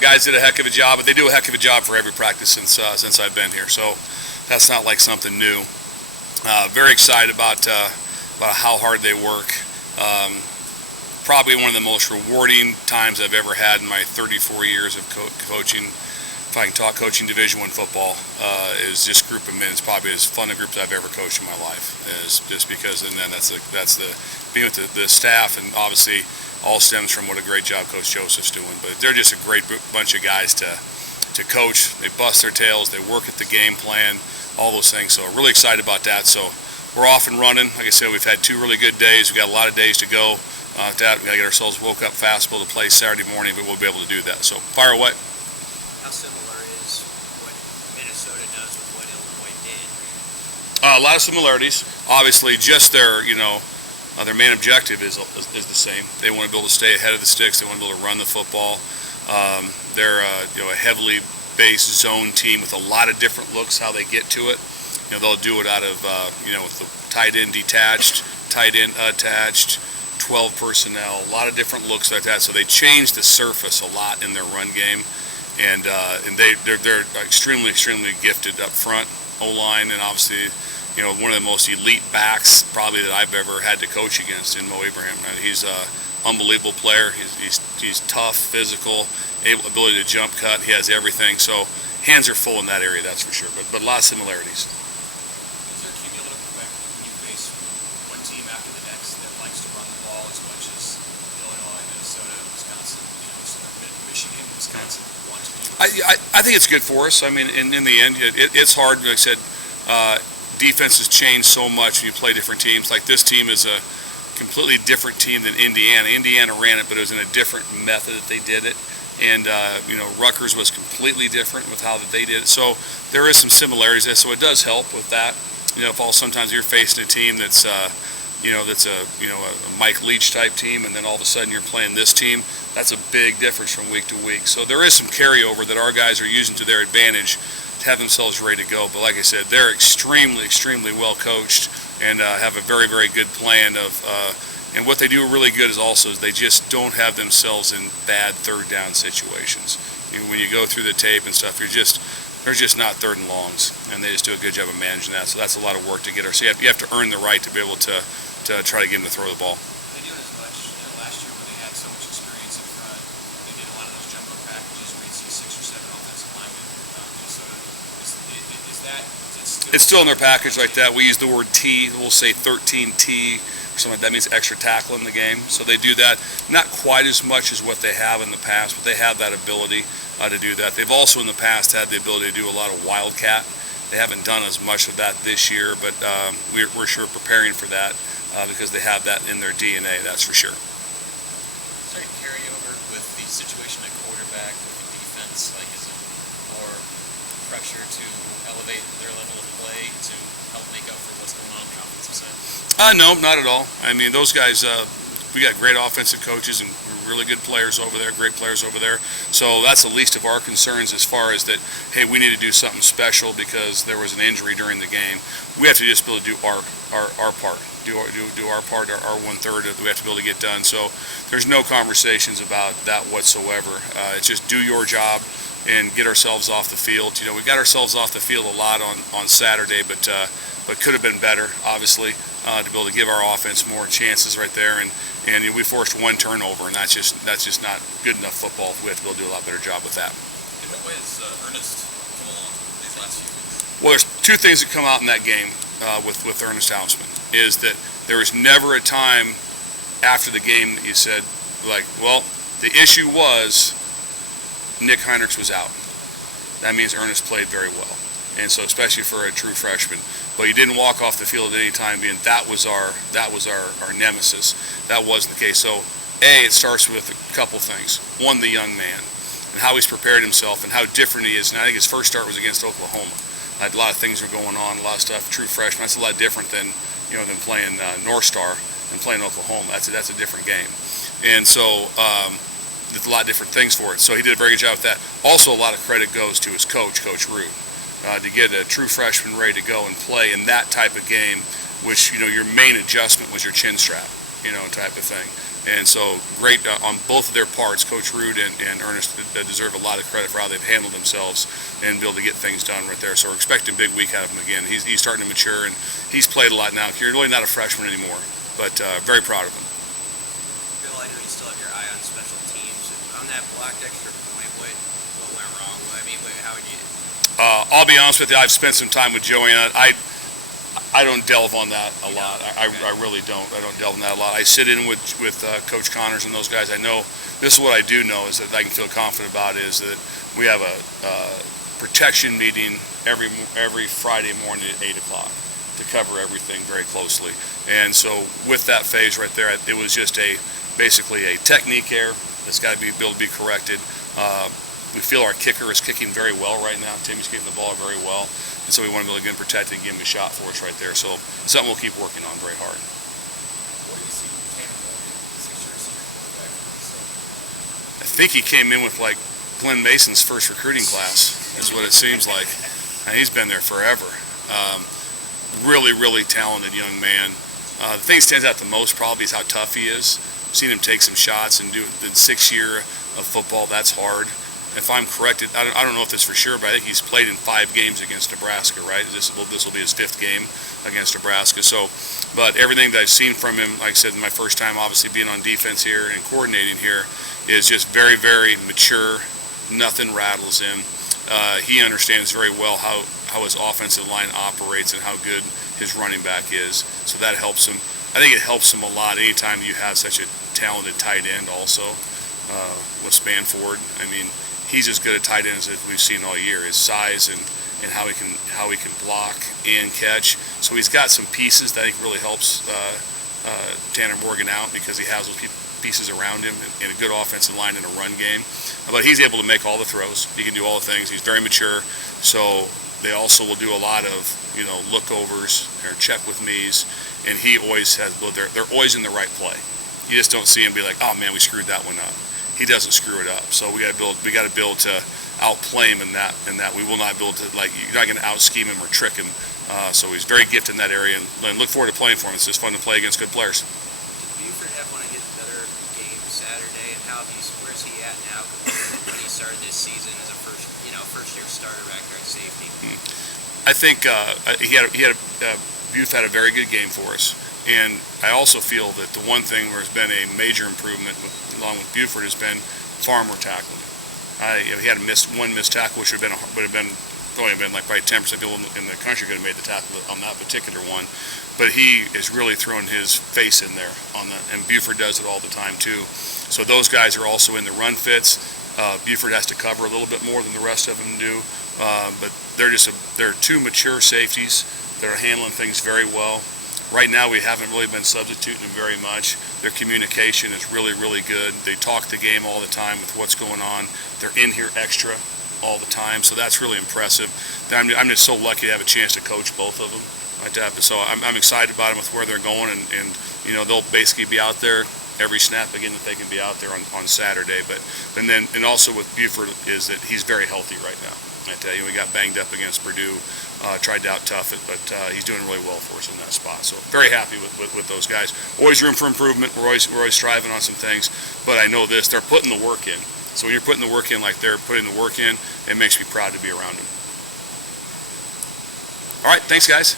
Guys did a heck of a job, but they do a heck of a job for every practice since I've been here. So that's not like something new. Very excited about how hard they work. Probably one of the most rewarding times I've ever had in my 34 years of coaching. If I can talk coaching Division I football, is this group of men. It's probably as fun a group as I've ever coached in my life. Is just because, and then that's the being with the staff, and obviously all stems from what a great job Coach Joseph's doing. But they're just a great bunch of guys to coach. They bust their tails. They work at the game plan, all those things. So really excited about that. So we're off and running. Like I said, we've had 2 really good days. We've got a lot of days to go. We got to get ourselves woke up fast, be able to play Saturday morning, but we'll be able to do that. So fire away. How similar is what Minnesota does with what Illinois did? A lot of similarities. Obviously, just their main objective is the same. They want to be able to stay ahead of the sticks. They want to be able to run the football. They're a heavily based zone team with a lot of different looks how they get to it. They'll do it out of with the tight end detached, tight end attached, 12 personnel, a lot of different looks like that. So they change the surface a lot in their run game, and they're extremely gifted up front, O-line, and obviously one of the most elite backs probably that I've ever had to coach against in Mo Abraham. He's an unbelievable player. He's tough, physical, ability to jump cut. He has everything. So hands are full in that area, that's for sure. But a lot of similarities. Is there cumulative effect when you face one team after the next that likes to run the ball as much as Illinois, Minnesota, Wisconsin, Michigan, Wisconsin want to do? I think it's good for us. I mean, in the end, it's hard. Like I said, defenses change so much when you play different teams. Like this team is a completely different team than Indiana. Indiana ran it, but it was in a different method that they did it. And Rutgers was completely different with how that they did it. So there is some similarities there. So it does help with that. If sometimes you're facing a team that's a Mike Leach type team, and then all of a sudden you're playing this team. That's a big difference from week to week. So there is some carryover that our guys are using to their advantage to have themselves ready to go. But like I said, they're extremely well coached and have a very good plan of. And what they do really good is they just don't have themselves in bad third down situations. When you go through the tape and stuff, they're just not third and longs, and they just do a good job of managing that. So that's a lot of work to get her. So you have to earn the right to be able to try to get them to throw the ball. They do it as much. Last year when they had so much experience in front, they did a lot of those jumbo packages where you'd see 6 or 7 offensive linemen. Minnesota, is that still? It's still in their package like that. We use the word T. We'll say 13T. Something like that means extra tackle in the game. So they do that, not quite as much as what they have in the past, but they have that ability to do that. They've also in the past had the ability to do a lot of wildcat. They haven't done as much of that this year, but we're sure preparing for that because they have that in their DNA, that's for sure. Is there a carryover with the situation at quarterback with the defense? Like, is it more pressure to elevate their level of play to help make up for what's going on the offensive side? No, not at all. I mean, those guys, we got great offensive coaches and really good players over there, great players over there. So that's the least of our concerns as far as that, hey, we need to do something special because there was an injury during the game. We have to just be able to do our part, do our part, our 1/3 that we have to be able to get done. So there's no conversations about that whatsoever. It's just do your job and get ourselves off the field. We got ourselves off the field a lot on Saturday, but could have been better, obviously, to be able to give our offense more chances right there. And we forced 1 turnover, and that's just not good enough football. We have to be able to do a lot better job with that. In what way has Ernest come along these last few weeks? Well, there's 2 things that come out in that game with Ernest Hausman, is that there was never a time after the game that you said, like, well, the issue was Nick Heinrichs was out. That means Ernest played very well. And so especially for a true freshman. But he didn't walk off the field at any time being that was our nemesis. That wasn't the case. So it starts with a couple things. One, the young man and how he's prepared himself and how different he is. And I think his first start was against Oklahoma. A lot of things were going on, a lot of stuff. True freshman, that's a lot different than than playing North Star and playing Oklahoma. That's a different game. And so there's a lot of different things for it. So he did a very good job with that. Also, a lot of credit goes to his coach, Coach Root. To get a true freshman ready to go and play in that type of game, which your main adjustment was your chin strap, type of thing. And so great on both of their parts. Coach Rude and Ernest deserve a lot of credit for how they've handled themselves and be able to get things done right there. So we're expecting a big week out of him again. He's starting to mature, and he's played a lot now. You're really not a freshman anymore, but very proud of him. Bill, I know you still have your eye on special teams. On that blocked extra point, what went wrong? How would you? I'll be honest with you. I've spent some time with Joey on it. I don't delve on that a lot. I really don't. I don't delve on that a lot. I sit in with Coach Connors and those guys. I know this is what I do know is that I can feel confident about is that we have a protection meeting every Friday morning at 8 o'clock to cover everything very closely. And so with that phase right there, it was just basically a technique error that's got to be able to be corrected. We feel our kicker is kicking very well right now. Timmy's kicking the ball very well. And so we want to be able to get him protected and give him a shot for us right there. So something we'll keep working on very hard. What do you see from Tanner Morgan, 6-year senior quarterback from Minnesota? I think he came in with like Glenn Mason's first recruiting class, is what it seems like. And he's been there forever. Really, really talented young man. The thing that stands out the most probably is how tough he is. I've seen him take some shots and do the 6 year of football. That's hard. If I'm correct, I don't know if it's for sure, but I think he's played in 5 games against Nebraska, right? This will be his 5th game against Nebraska. So, but everything that I've seen from him, like I said, my first time obviously being on defense here and coordinating here, is just very, very mature. Nothing rattles him. He understands very well how his offensive line operates and how good his running back is. So that helps him. I think it helps him a lot anytime you have such a talented tight end also with Spanford. I mean, he's as good a tight end as we've seen all year. His size and how he can block and catch. So he's got some pieces that I think really helps Tanner Morgan out because he has those pieces around him and a good offensive line and a run game. But he's able to make all the throws. He can do all the things. He's very mature. So they also will do a lot of lookovers or check with me's, and he always has. They're always in the right play. You just don't see him be like, oh man, we screwed that one up. He doesn't screw it up. So we got to build to outplay him in that. We will not build to you're not going to out scheme him or trick him. So he's very gifted in that area, and look forward to playing for him. It's just fun to play against good players. Did Buford have one of his better games Saturday, and where's he at now compared to when he started this season as a first year starter back there at safety? I think Buford had a very good game for us. And I also feel that the one thing where there's been a major improvement along with Buford has been farmer tackling. He had one missed tackle, which would have been like probably 10% people in the country could have made the tackle on that particular one. But he is really throwing his face in there and Buford does it all the time too. So those guys are also in the run fits. Buford has to cover a little bit more than the rest of them do, but they're 2 mature safeties that are handling things very well. Right now, we haven't really been substituting them very much. Their communication is really, really good. They talk the game all the time with what's going on. They're in here extra all the time, so that's really impressive. I'm just so lucky to have a chance to coach both of them. So I'm excited about them with where they're going, and they'll basically be out there every snap again that they can be out there on Saturday. And also with Buford is that he's very healthy right now. I tell you, we got banged up against Purdue, tried to out-tough it, but he's doing really well for us in that spot. So very happy with those guys. Always room for improvement. We're always striving on some things, but I know this: they're putting the work in. So when you're putting the work in like they're putting the work in, it makes me proud to be around them. All right, thanks, guys.